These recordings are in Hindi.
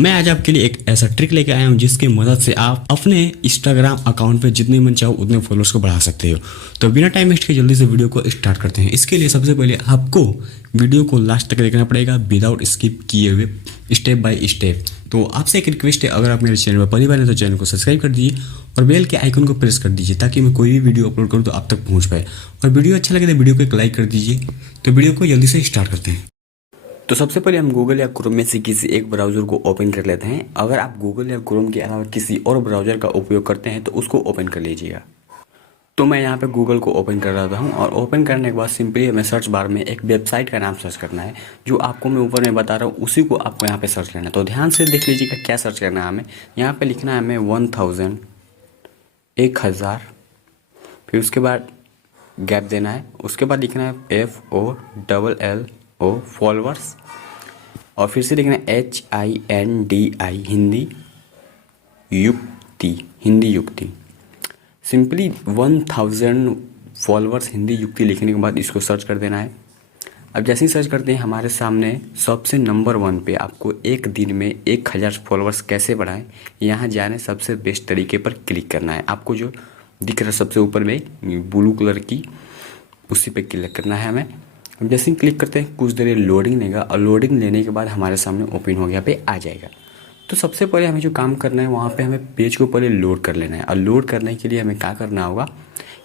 मैं आज आपके लिए एक ऐसा ट्रिक लेके आया हूँ जिसकी मदद से आप अपने इंस्टाग्राम अकाउंट पे जितने मन चाहो उतने फॉलोअर्स को बढ़ा सकते हो। तो बिना टाइम वेस्ट के जल्दी से वीडियो को स्टार्ट करते हैं। इसके लिए सबसे पहले आपको वीडियो को लास्ट तक देखना पड़ेगा विदाउट स्किप किए हुए, स्टेप बाय स्टेप। तो आपसे एक रिक्वेस्ट है, अगर आप मेरे चैनल पर पहली बार हैं तो चैनल को सब्सक्राइब कर दीजिए और बेल के आइकन को प्रेस कर दीजिए ताकि मैं कोई भी वीडियो अपलोड करूँ तो आप तक पहुँच पाए। और वीडियो अच्छा लगे तो वीडियो को एक लाइक कर दीजिए। तो वीडियो को जल्दी से स्टार्ट करते हैं। तो सबसे पहले हम गूगल या क्रोम में से किसी एक ब्राउज़र को ओपन कर लेते हैं। अगर आप गूगल या क्रोम के अलावा किसी और ब्राउज़र का उपयोग करते हैं तो उसको ओपन कर लीजिएगा। तो मैं यहाँ पे गूगल को ओपन कर रहा हूँ और ओपन करने के बाद सिंपली हमें सर्च बार में एक वेबसाइट का नाम सर्च करना है। जो आपको मैं ऊपर में बता रहा हूँ उसी को आपको यहाँ पे सर्च करना है। तो ध्यान से देख लीजिएगा क्या सर्च करना है हमें। यहाँ पे लिखना है हमें 1000, 1000, फिर उसके बाद गैप देना है। उसके बाद लिखना है FOLLO फॉलोअर्स और फिर से लिखना है HINDI हिंदी युक्ति। सिंपली 1000 फॉलोअर्स हिंदी युक्ति लिखने के बाद इसको सर्च कर देना है। अब जैसे ही सर्च करते हैं हमारे सामने सबसे नंबर 1 पे आपको एक दिन में 1000 फॉलोअर्स कैसे बढ़ाएं, यहाँ जाने सबसे बेस्ट तरीके पर क्लिक करना है। आपको जो दिख रहा है सबसे ऊपर में ब्लू कलर की, उसी पे क्लिक करना है हमें। हम जैसे ही क्लिक करते हैं कुछ देर लोडिंग लेगा और लोडिंग लेने के बाद हमारे सामने ओपन हो गया पे आ जाएगा। तो सबसे पहले हमें जो काम करना है वहाँ पे हमें पेज को पहले लोड कर लेना है। और लोड करने के लिए हमें क्या करना होगा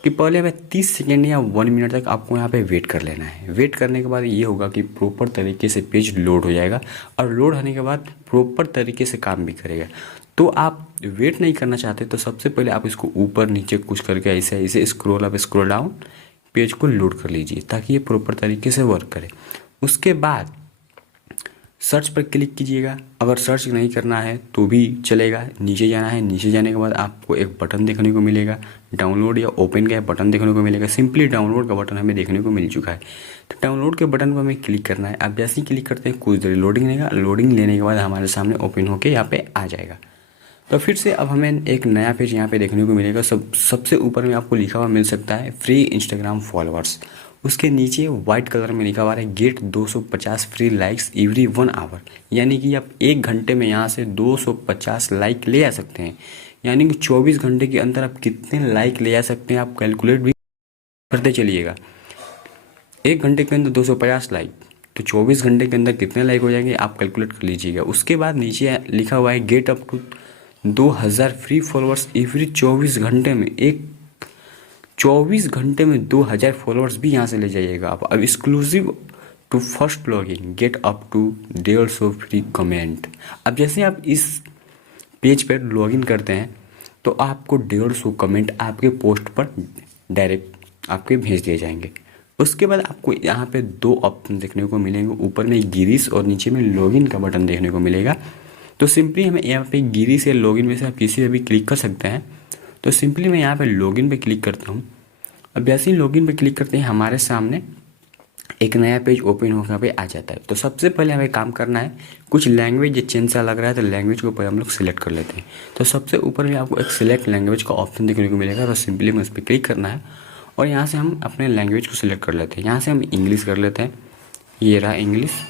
कि पहले हमें 30 सेकेंड या 1 मिनट तक आपको यहाँ पे वेट कर लेना है। वेट करने के बाद ये होगा कि प्रॉपर तरीके से पेज लोड हो जाएगा और लोड होने के बाद प्रॉपर तरीके से काम भी करेगा। तो आप वेट नहीं करना चाहते तो सबसे पहले आप इसको ऊपर नीचे कुछ करके ऐसे ऐसे scroll up scroll down page को लोड कर लीजिए ताकि ये प्रॉपर तरीके से वर्क करे। उसके बाद सर्च पर क्लिक कीजिएगा। अगर सर्च नहीं करना है तो भी चलेगा, नीचे जाना है। नीचे जाने के बाद आपको एक बटन देखने को मिलेगा, डाउनलोड या ओपन का बटन देखने को मिलेगा। सिंपली डाउनलोड का बटन हमें देखने को मिल चुका है। तो डाउनलोड के बटन को हमें क्लिक करना है। अब जैसे ही क्लिक करते हैं कुछ देर लोडिंग लेगा। लोडिंग लेने के बाद हमारे सामने ओपन होकर यहाँ पे आ जाएगा। तो फिर से अब हमें एक नया पेज यहाँ पे देखने को मिलेगा। सबसे ऊपर में आपको लिखा हुआ मिल सकता है फ्री इंस्टाग्राम फॉलोअर्स। उसके नीचे वाइट कलर में लिखा हुआ है get 250 free likes every 1 hour, यानी कि आप 1 घंटे में यहाँ से 250 लाइक ले आ सकते हैं। यानी कि 24 घंटे के अंदर आप कितने लाइक ले आ सकते हैं आप कैलकुलेट भी करते चलिएगा। 1 घंटे के अंदर 250 लाइक, तो 24 घंटे के अंदर कितने लाइक हो जाएंगे आप कैलकुलेट कर लीजिएगा। उसके बाद नीचे लिखा हुआ है get up to 2000 free followers every 24 घंटे में। 24 घंटे में 2000 फॉलोअर्स भी यहाँ से ले जाइएगा आप। अब exclusive to first login get up to 150 free comment. अब जैसे आप इस पेज पर लॉगिन करते हैं तो आपको 150 कमेंट आपके पोस्ट पर डायरेक्ट आपके भेज दिए जाएंगे। उसके बाद आपको यहाँ पे 2 ऑप्शन देखने को मिलेंगे, ऊपर में गिरीश और नीचे में लॉगिन का बटन देखने को मिलेगा। तो सिंपली हमें यहाँ पे गिरीश या लॉगिन में से आप किसी पे भी क्लिक कर सकते हैं। तो सिंपली मैं यहाँ पे लॉगिन पे क्लिक करता हूँ। अब जैसे ही लॉगिन पे क्लिक करते हैं हमारे सामने एक नया पेज ओपन होकर पे आ जाता है। तो सबसे पहले हमें काम करना है, कुछ लैंग्वेज चेंज सा लग रहा है तो लैंग्वेज को पहले हम लोग सिलेक्ट कर लेते हैं। तो सबसे ऊपर में आपको एक सिलेक्ट लैंग्वेज का ऑप्शन देखने को मिलेगा। तो सिंपली में उस पर क्लिक करना है और यहाँ से हम अपने लैंग्वेज को सिलेक्ट कर लेते हैं। यहाँ से हम इंग्लिश कर लेते हैं, ये रहा इंग्लिश।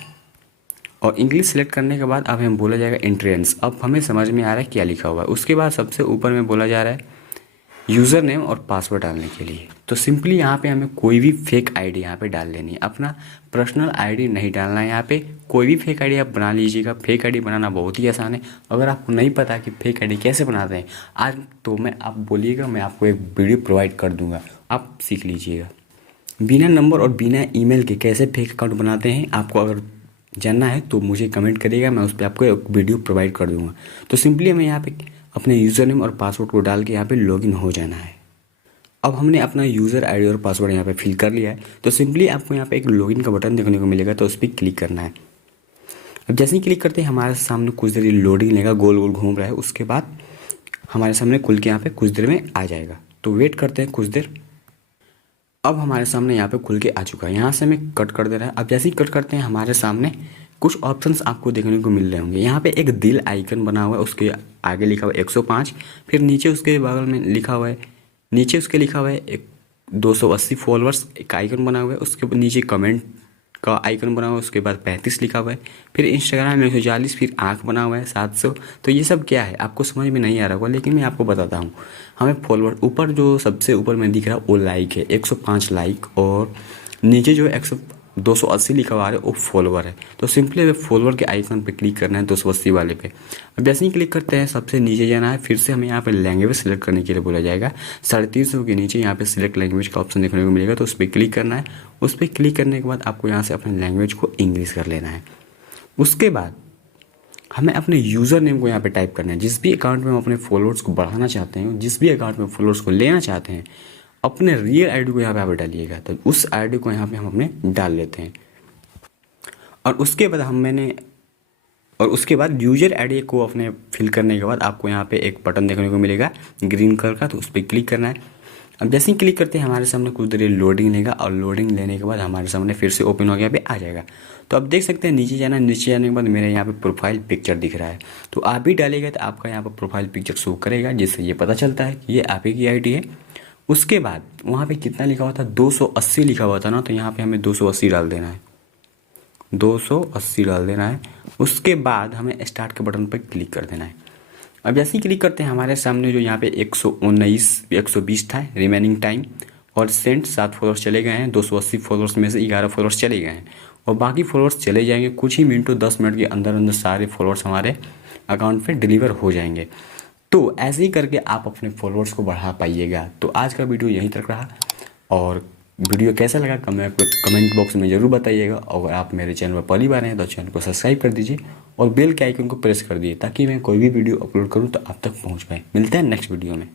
और इंग्लिश सेलेक्ट करने के बाद अब हमें बोला जाएगा एंट्रेंस। अब हमें समझ में आ रहा है क्या लिखा हुआ है। उसके बाद सबसे ऊपर में बोला जा रहा है यूज़र नेम और पासवर्ड डालने के लिए। तो सिंपली यहाँ पे हमें कोई भी फेक आईडी यहाँ पे डाल लेनी है, अपना पर्सनल आईडी नहीं डालना है। यहाँ पे कोई भी फेक आईडी आप बना लीजिएगा। फेक आईडी बनाना बहुत ही आसान है। अगर आपको नहीं पता कि फेक आईडी कैसे बनाते हैं आज तो मैं आप बोलिएगा, मैं आपको एक वीडियो प्रोवाइड कर दूँगा, आप सीख लीजिएगा। बिना नंबर और बिना ईमेल के कैसे फेक अकाउंट बनाते हैं आपको अगर जानना है तो मुझे कमेंट करिएगा, मैं उस पर आपको एक वीडियो प्रोवाइड कर दूंगा। तो सिंपली हमें यहाँ पे अपने यूज़र नेम और पासवर्ड को डाल के यहाँ पे लॉगिन हो जाना है। अब हमने अपना यूज़र आईडी और पासवर्ड यहाँ पे फिल कर लिया है। तो सिंपली आपको यहाँ पे एक लॉगिन का बटन देखने को मिलेगा, तो उस पर क्लिक करना है। अब जैसे ही क्लिक करते हैं हमारे सामने कुछ देर लोडिंग लेगा, गोल गोल घूम रहा है। उसके बाद हमारे सामने खुल के यहाँ पे कुछ देर में आ जाएगा। तो वेट करते हैं कुछ देर। अब हमारे सामने यहाँ पे खुल के आ चुका है। यहाँ से हमें कट कर दे रहा है। अब जैसे ही कट करते हैं हमारे सामने कुछ ऑप्शंस आपको देखने को मिल रहे होंगे। यहाँ पे एक दिल आइकन बना हुआ है, उसके आगे लिखा हुआ है 105, फिर नीचे उसके बगल में लिखा हुआ है, नीचे उसके लिखा हुआ है 280 फॉलोअर्स, एक आइकन बना हुआ है। उसके नीचे कमेंट का आइकन बना हुआ है, उसके बाद 35 लिखा हुआ है, फिर इंस्टाग्राम में 140, फिर आँख बना हुआ है 700। तो ये सब क्या है आपको समझ में नहीं आ रहा होगा, लेकिन मैं आपको बताता हूँ। हमें फॉलोअर ऊपर जो सबसे ऊपर में दिख रहा है वो लाइक है, 105 लाइक, और नीचे जो 280 लिखा हुआ है वो फॉलोअर है। तो सिंपली हमें फॉलोअर के आइकन पे क्लिक करना है 280 वाले पे। अब जैसे ही क्लिक करते हैं सबसे नीचे जाना है, फिर से हमें यहाँ पे लैंग्वेज सेलेक्ट करने के लिए बोला जाएगा। 350 के नीचे यहाँ पे सिलेक्ट लैंग्वेज का ऑप्शन देखने को मिलेगा, तो उस पर क्लिक करना है। उस पर क्लिक करने के बाद आपको यहाँ से अपने लैंग्वेज को इंग्लिश कर लेना है। उसके बाद हमें अपने यूज़र नेम को यहाँ पे टाइप करना है। जिस भी अकाउंट में हम अपने फॉलोअर्स को बढ़ाना चाहते हैं, जिस भी अकाउंट में फॉलोअर्स को लेना चाहते हैं, अपने रियल आईडी को यहाँ पे आप डालिएगा। तो उस आईडी को यहाँ पे हम अपने डाल लेते हैं। और उसके बाद यूजर आईडी को अपने फिल करने के बाद आपको यहाँ पे एक बटन देखने को मिलेगा ग्रीन कलर का, तो उस पर क्लिक करना है। अब जैसे ही क्लिक करते हैं हमारे सामने कुछ देर लोडिंग लेगा, और लोडिंग लेने के बाद हमारे सामने फिर से ओपन हो गया पे आ जाएगा। तो आप देख सकते हैं नीचे जाना, नीचे जाने के बाद मेरे यहाँ पे प्रोफाइल पिक्चर दिख रहा है। तो आप भी डालिएगा तो आपका यहाँ पर प्रोफाइल पिक्चर शो करेगा, जिससे ये पता चलता है कि ये आप ही की आईडी है। उसके बाद वहाँ पे कितना लिखा हुआ था, 280 लिखा हुआ था ना, तो यहाँ पे हमें 280 डाल देना है, 280 डाल देना है। उसके बाद हमें स्टार्ट के बटन पर क्लिक कर देना है। अब जैसे ही क्लिक करते हैं हमारे सामने जो यहाँ पे 120 था रिमेनिंग टाइम, और सेंट 7 फॉलोअर्स चले गए हैं। 280 फॉलोअर्स में से 11 फॉलोअर्स चले गए हैं, और बाकी फॉलोअर्स चले जाएंगे कुछ ही मिनटों, 10 मिनट के अंदर अंदर सारे फॉलोअर्स हमारे अकाउंट पे डिलीवर हो जाएंगे। तो ऐसे ही करके आप अपने फॉलोअर्स को बढ़ा पाइएगा। तो आज का वीडियो यहीं तक रहा, और वीडियो कैसा लगा कमेंट बॉक्स में ज़रूर बताइएगा। अगर आप मेरे चैनल पर पहली बार हैं तो चैनल को सब्सक्राइब कर दीजिए, और बेल के आइकन को प्रेस कर दीजिए, ताकि मैं कोई भी वीडियो अपलोड करूं तो आप तक पहुंच पाए। मिलते हैं नेक्स्ट वीडियो में।